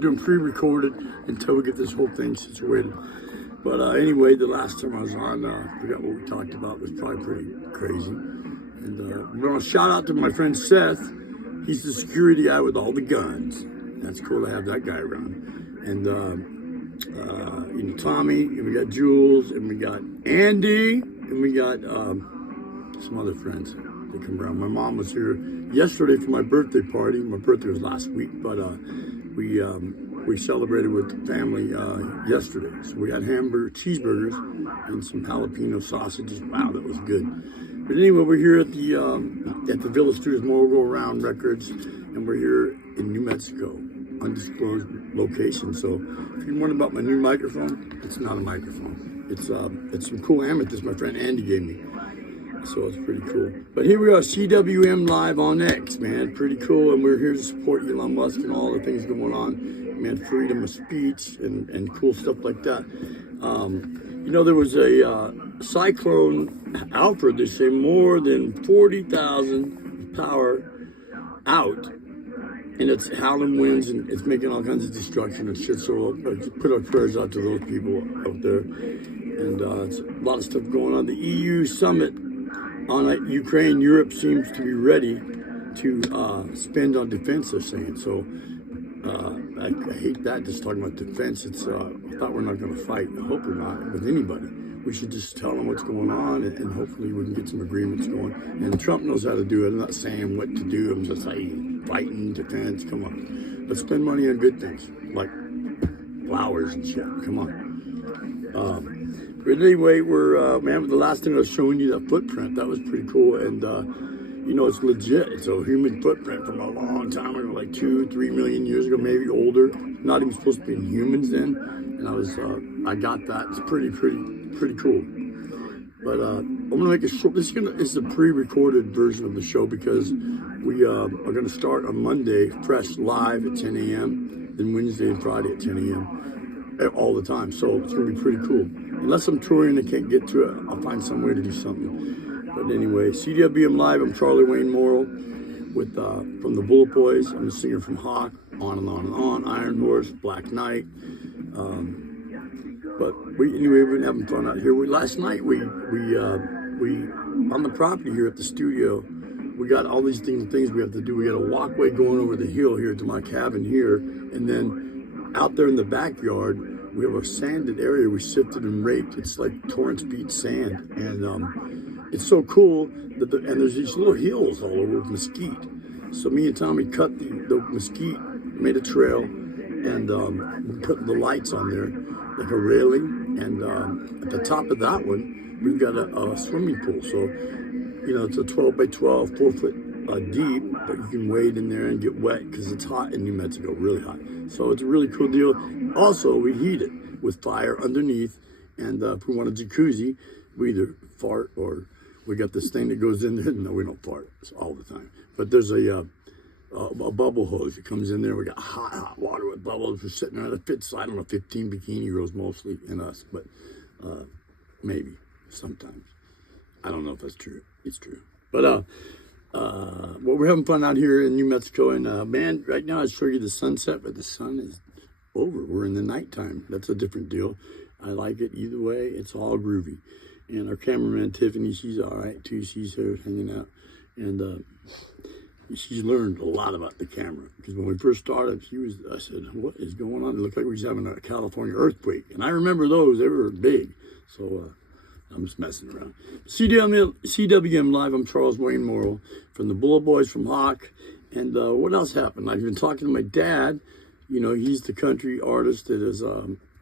Doing pre-recorded until we get this whole thing situated. But anyway, the last time I was on, I forgot what we talked about. It was probably pretty crazy. And we're going to shout out to my friend Seth. He's the security guy with all the guns. That's cool to have that guy around. And Tommy, and we got Jules, and we got Andy, and we got some other friends that come around. My mom was here yesterday for my birthday party. My birthday was last week, but we celebrated with the family yesterday. So we had cheeseburgers, and some jalapeno sausages. Wow, that was good. But anyway, we're here at the Villa Studios Mogul Around Records, and we're here in New Mexico, undisclosed location. So if you're wondering about my new microphone, it's not a microphone. It's some cool amethyst my friend Andy gave me. So it's pretty cool. But here we are, CWM Live on X, man. Pretty cool. And we're here to support Elon Musk and all the things going on. Man, freedom of speech and cool stuff like that. There was a cyclone Alfred, they say more than 40,000 power out. And it's howling winds and it's making all kinds of destruction and shit. So put our prayers out to those people out there. And it's a lot of stuff going on. The EU summit on Ukraine, Europe seems to be ready to spend on defense, they're saying. So I hate that, just talking about defense. It's I thought we're not going to fight. I hope we're not with anybody. We should just tell them what's going on, and hopefully we can get some agreements going. And Trump knows how to do it. I'm not saying what to do. I'm just saying fighting, defense, come on. Let's spend money on good things, like flowers and shit. Come on. But anyway, we're, the last thing I was showing you, that footprint, that was pretty cool. And, it's legit. It's a human footprint from a long time ago, like 2-3 million years ago, maybe older. Not even supposed to be in humans then. And I got that. It's pretty cool. But I'm gonna make a short. This is a pre-recorded version of the show because we are gonna start on Monday, fresh live at 10 a.m. Then Wednesday and Friday at 10 a.m. all the time. So it's gonna be pretty cool. Unless I'm touring and can't get to it, I'll find some way to do something. But anyway, CWM Live. I'm Charlie Wayne Morrill with from the Bullet Boys. I'm a singer from Hawk, on and on and on. Iron Horse, Black Knight. But we've been having fun out here. Last night we on the property here at the studio, we got all these things we have to do. We got a walkway going over the hill here to my cabin here, and then out there in the backyard we have a sanded area we sifted and raked. It's like Torrance Beach sand, and it's so cool that and there's these little hills all over with mesquite. So me and Tommy cut the mesquite, made a trail, and put the lights on there, like a railing, and at the top of that one, we've got a swimming pool. So, it's a 12 by 12, 4 foot deep, but you can wade in there and get wet because it's hot in New Mexico, really hot. So it's a really cool deal. Also, we heat it with fire underneath, and if we want a jacuzzi, we either fart or we got this thing that goes in there. No, we don't fart all the time, but there's a bubble hose that comes in there. We got hot water with bubbles. We're sitting there. It fits, I don't know, 15 bikini girls mostly in us, but maybe sometimes. I don't know if that's true. It's true. But we're having fun out here in New Mexico. And man, right now I show you the sunset, but the sun is over. We're in the nighttime. That's a different deal. I like it either way. It's all groovy. And our cameraman Tiffany, she's all right too. She's here hanging out, and she's learned a lot about the camera, because when we first started, I said, what is going on? It looked like we was having a California earthquake. And I remember those, they were big. So I'm just messing around. CWM Live, I'm Charles Wayne Morrill from the Bullet Boys from Hawk. And what else happened? I've been talking to my dad. He's the country artist that is,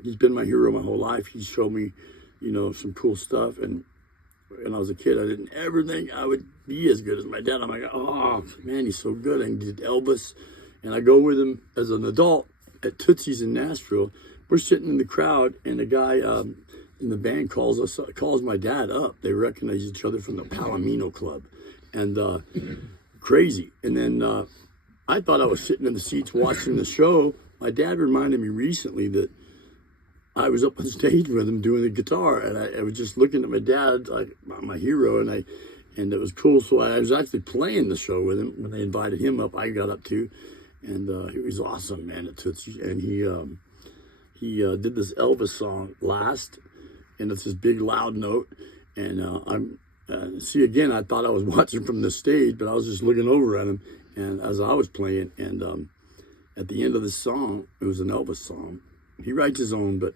he's been my hero my whole life. He showed me, some cool stuff. And when I was a kid, I didn't ever think I would be as good as my dad. I'm like, oh, man, he's so good. And he did Elvis. And I go with him as an adult at Tootsie's in Nashville. We're sitting in the crowd, and a guy in the band calls my dad up. They recognize each other from the Palomino Club. And crazy. And then I thought I was sitting in the seats watching the show. My dad reminded me recently that I was up on stage with him doing the guitar, and I was just looking at my dad, like my hero, and it was cool. So I was actually playing the show with him when they invited him up. I got up too, and he was awesome, man. And he did this Elvis song last, and it's this big loud note, and see again. I thought I was watching from the stage, but I was just looking over at him, and as I was playing, and at the end of the song, it was an Elvis song. He writes his own, but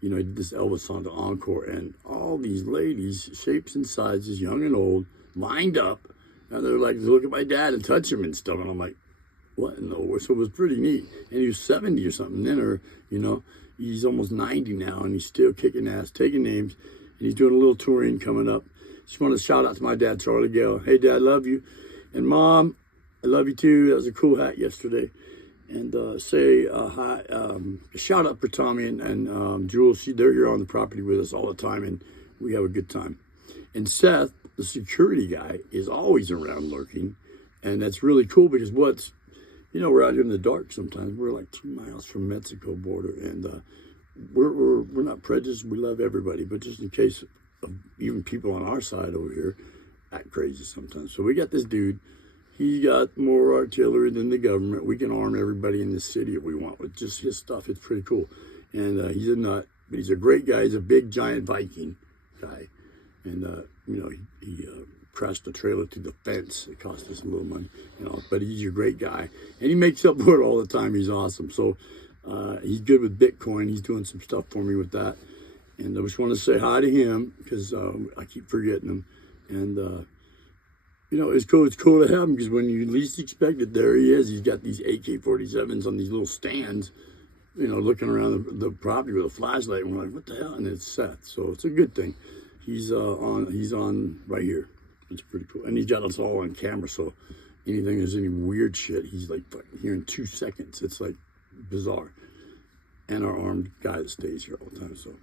he did this Elvis song to encore, and all these ladies, shapes and sizes, young and old, lined up, and they're like, look at my dad and touch him and stuff, and I'm like, what in the world? So it was pretty neat. And he was 70 or something then, or, he's almost 90 now, and he's still kicking ass, taking names, and he's doing a little touring coming up. Just want to shout out to my dad, Charlie Gale. Hey, Dad, love you. And Mom, I love you too. That was a cool hat yesterday. And say hi, shout out for Tommy and Jules. They're here on the property with us all the time, and we have a good time. And Seth, the security guy, is always around lurking, and that's really cool because we're out here in the dark sometimes. We're like 2 miles from Mexico border, and we're not prejudiced. We love everybody, but just in case of even people on our side over here act crazy sometimes. So we got this dude. He got more artillery than the government. We can arm everybody in this city if we want with just his stuff. It's pretty cool. And he's a nut, but he's a great guy. He's a big, giant Viking guy. And, he crashed the trailer through the fence. It cost us a little money, but he's a great guy. And he makes up for it all the time. He's awesome. So he's good with Bitcoin. He's doing some stuff for me with that. And I just want to say hi to him because I keep forgetting him. And, it's cool to have him because when you least expect it, there he is. He's got these AK-47s on these little stands, looking around the property with a flashlight. And we're like, what the hell? And it's Seth. So it's a good thing. He's on right here. It's pretty cool. And he's got us all on camera. So anything, there's any weird shit, he's like here in 2 seconds. It's like bizarre. And our armed guy that stays here all the time. So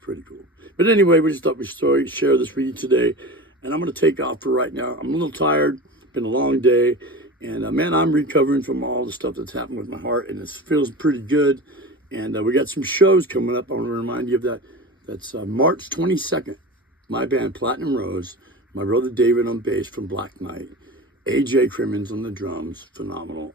pretty cool. But anyway, we just thought we'd share this with you today. And I'm going to take off for right now. I'm a little tired. Been a long day. And, man, I'm recovering from all the stuff that's happened with my heart. And it feels pretty good. And we got some shows coming up. I want to remind you of that. That's March 22nd. My band, Platinum Rose. My brother David on bass from Black Knight. AJ Crimmins on the drums. Phenomenal.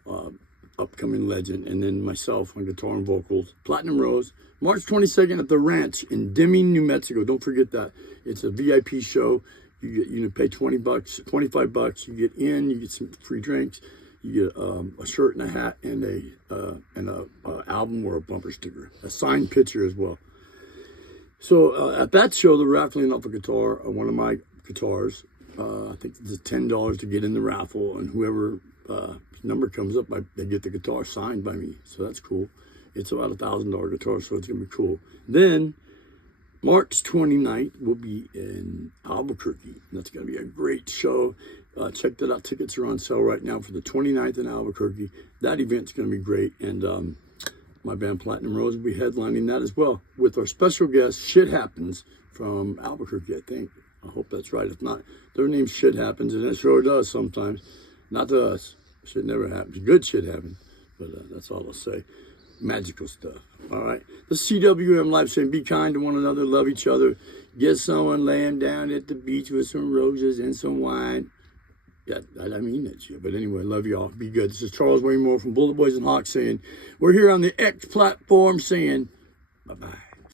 Upcoming legend. And then myself on guitar and vocals. Platinum Rose. March 22nd at the Ranch in Deming, New Mexico. Don't forget that. It's a VIP show. You pay $20, $25. You get in, you get some free drinks, you get a shirt and a hat, and a album or a bumper sticker, a signed picture as well. So at that show, they're raffling off a guitar, one of my guitars. I think it's $10 to get in the raffle, and whoever number comes up, they get the guitar signed by me. So that's cool. It's about $1,000 guitar, so it's gonna be cool. Then March 29th, we'll be in Albuquerque. That's going to be a great show. Check that out. Tickets are on sale right now for the 29th in Albuquerque. That event's going to be great. And my band Platinum Rose will be headlining that as well with our special guest, Shit Happens, from Albuquerque, I think. I hope that's right. If not, their name Shit Happens, and it sure does sometimes. Not to us. Shit never happens. Good shit happens. But that's all I'll say. Magical stuff. All right. The CWM life saying be kind to one another, love each other, get someone laying down at the beach with some roses and some wine. Yeah, I mean that shit. But anyway, love y'all. Be good. This is Charles Waymore from Bullet Boys and Hawks saying we're here on the X platform saying bye-bye.